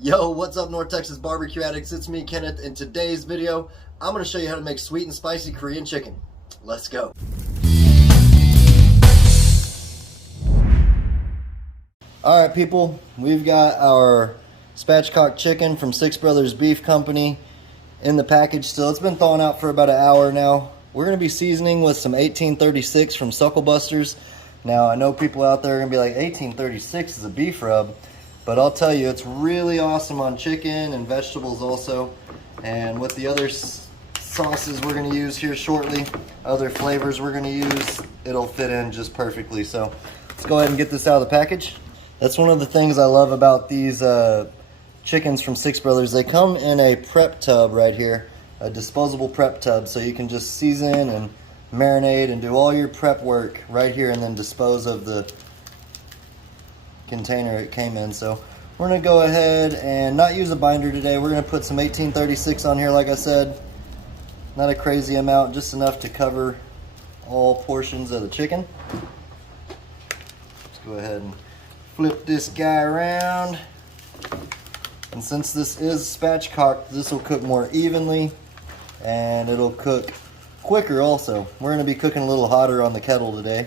Yo, what's up North Texas barbecue addicts? It's me, Kenneth. In today's video, I'm going to show you how to make sweet and spicy Korean chicken. Let's go. Alright people, we've got our spatchcock chicken from Six Brothers Beef Company in the package still. It's been thawing out for about an hour now. We're going to be seasoning with some 1836 from Sucklebusters. Now, I know people out there are going to be like, 1836 is a beef rub. But I'll tell you, it's really awesome on chicken and vegetables also. And with the other sauces we're going to use here shortly, other flavors we're going to use, it'll fit in just perfectly. So let's go ahead and get this out of the package. That's one of the things I love about these chickens from Six Brothers. They come in a prep tub right here, a disposable prep tub, so you can just season and marinate and do all your prep work right here and then dispose of the container it came in. So we're going to go ahead and not use a binder today. We're going to put some 1836 on here, like I said. Not a crazy amount, just enough to cover all portions of the chicken. Let's go ahead and flip this guy around. And since this is spatchcocked, this will cook more evenly and it'll cook quicker also. We're going to be cooking a little hotter on the kettle today.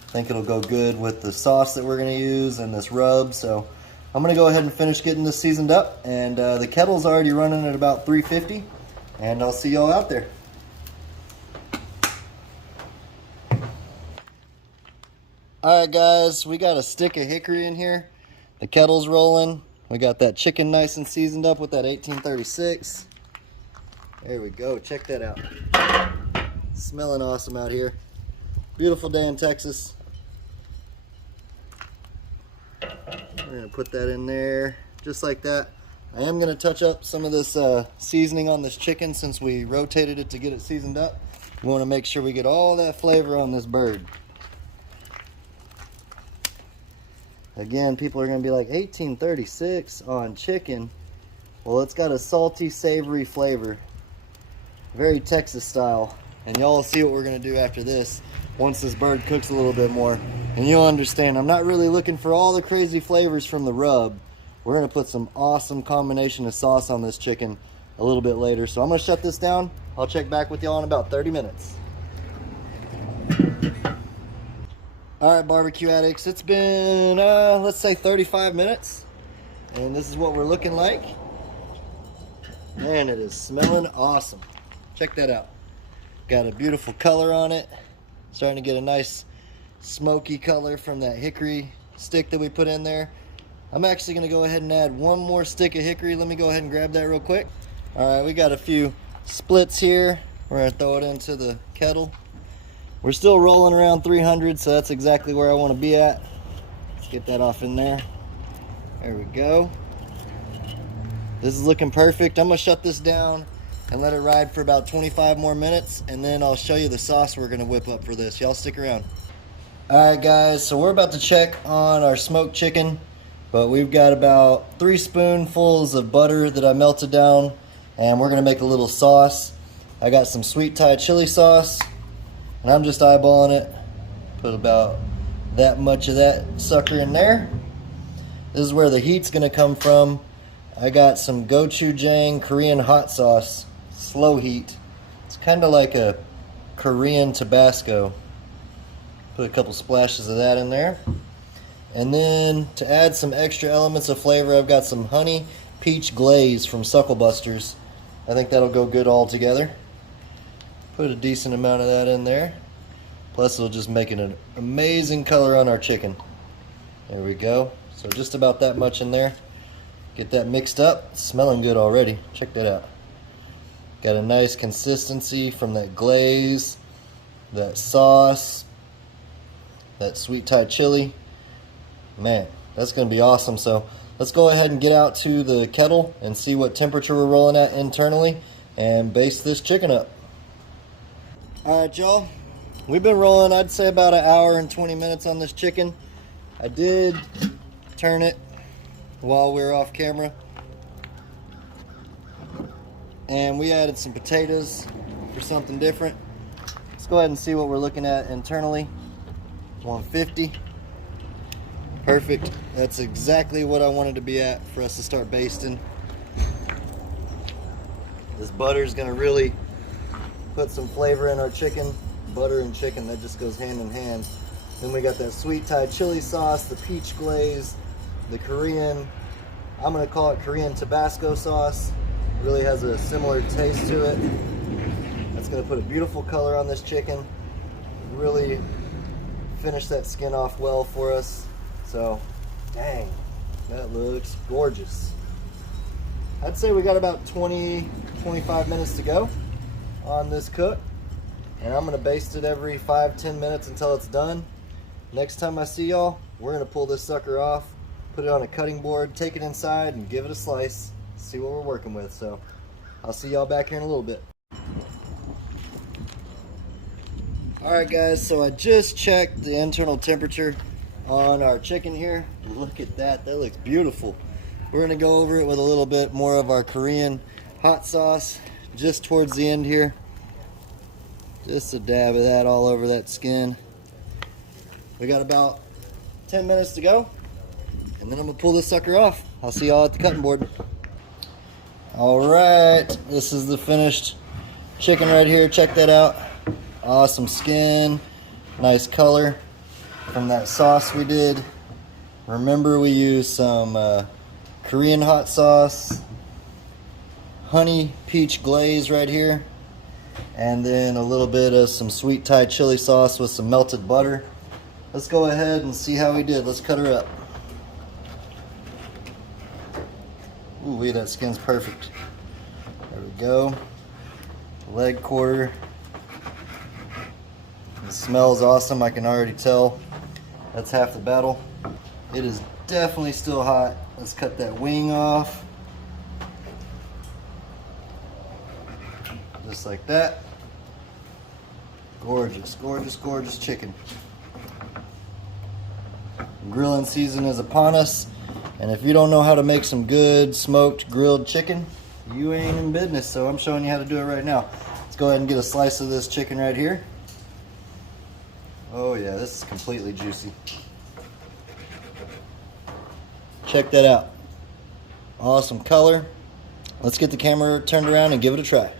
I think it'll go good with the sauce that we're going to use and this rub. So I'm going to go ahead and finish getting this seasoned up. And the kettle's already running at about 350. And I'll see y'all out there. Alright guys, we got a stick of hickory in here. The kettle's rolling. We got that chicken nice and seasoned up with that 1836. There we go. Check that out. Smelling awesome out here. Beautiful day in Texas. We're going to put that in there just like that. I am going to touch up some of this seasoning on this chicken since we rotated it to get it seasoned up. We want to make sure we get all that flavor on this bird. Again, people are going to be like, 1836 on chicken. Well, it's got a salty, savory flavor. Very Texas style. And y'all will see what we're going to do after this once this bird cooks a little bit more. And you'll understand, I'm not really looking for all the crazy flavors from the rub. We're going to put some awesome combination of sauce on this chicken a little bit later. So I'm going to shut this down. I'll check back with y'all in about 30 minutes. Alright barbecue addicts, it's been, let's say 35 minutes. And this is what we're looking like. Man, it is smelling awesome. Check that out. Got a beautiful color on it. Starting to get a nice smoky color from that hickory stick that we put in there. I'm actually going to go ahead and add one more stick of hickory. Let me go ahead and grab that real quick. Alright, we got a few splits here. We're going to throw it into the kettle. We're still rolling around 300, so that's exactly where I want to be at. Let's get that off in there. There we go. This is looking perfect. I'm going to shut this down and let it ride for about 25 more minutes, and then I'll show you the sauce we're going to whip up for this. Y'all stick around. Alright guys, so we're about to check on our smoked chicken, but we've got about 3 spoonfuls of butter that I melted down, and we're going to make a little sauce. I got some sweet Thai chili sauce, and I'm just eyeballing it. Put about that much of that sucker in there. This is where the heat's going to come from. I got some gochujang Korean hot sauce, slow heat. It's kind of like a Korean Tabasco. Put a couple splashes of that in there. And then to add some extra elements of flavor, I've got some honey peach glaze from Sucklebusters. I think that'll go good all together. Put a decent amount of that in there. Plus it'll just make it an amazing color on our chicken. There we go. So just about that much in there. Get that mixed up. It's smelling good already. Check that out. Got a nice consistency from that glaze, that sauce, that sweet Thai chili. Man, that's going to be awesome. So let's go ahead and get out to the kettle and see what temperature we're rolling at internally and baste this chicken up. Alright y'all, we've been rolling I'd say about an hour and 20 minutes on this chicken. I did turn it while we were off camera, and we added some potatoes for something different. Let's go ahead and see what we're looking at internally. 150. Perfect. That's exactly what I wanted to be at for us to start basting. This butter is going to really put some flavor in our chicken. Butter and chicken, that just goes hand in hand. Then we got that sweet Thai chili sauce, the peach glaze, the Korean, I'm going to call it Korean Tabasco sauce. It really has a similar taste to it. That's going to put a beautiful color on this chicken. Really finish that skin off well for us. So, dang, that looks gorgeous. I'd say we got about 20-25 minutes to go on this cook. And I'm gonna baste it every 5-10 minutes until it's done. Next time I see y'all, we're gonna pull this sucker off, put it on a cutting board, take it inside and give it a slice, see what we're working with. So I'll see y'all back here in a little bit. Alright guys, so I just checked the internal temperature on our chicken here. Look at that, that looks beautiful. We're gonna go over it with a little bit more of our Korean hot sauce just towards the end here. Just a dab of that all over that skin. We got about 10 minutes to go, and then I'm gonna pull this sucker off. I'll see y'all at the cutting board. All right, this is the finished chicken right here. Check that out. Awesome skin, nice color from that sauce we did. Remember, we used some Korean hot sauce, honey peach glaze right here, and then a little bit of some sweet Thai chili sauce with some melted butter. Let's go ahead and see how we did. Let's cut her up. Ooh, that skin's perfect. There we go. Leg quarter. It smells awesome, I can already tell. That's half the battle. It is definitely still hot. Let's cut that wing off. Just like that. Gorgeous, gorgeous, gorgeous chicken. Grilling season is upon us, and if you don't know how to make some good smoked grilled chicken, you ain't in business. So I'm showing you how to do it right now. Let's go ahead and get a slice of this chicken right here. Oh yeah, this is completely juicy. Check that out. Awesome color. Let's get the camera turned around and give it a try.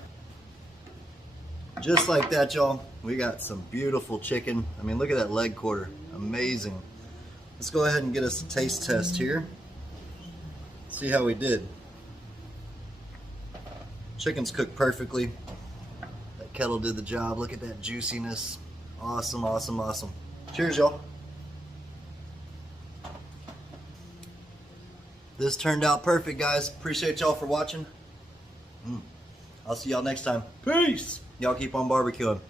Just like that, y'all, we got some beautiful chicken. I mean, look at that leg quarter. Amazing. Let's go ahead and get us a taste test here. See how we did. Chicken's cooked perfectly. That kettle did the job. Look at that juiciness. Awesome, awesome, awesome. Cheers, y'all. This turned out perfect, guys. Appreciate y'all for watching. I'll see y'all next time. Peace. Y'all keep on barbecuing.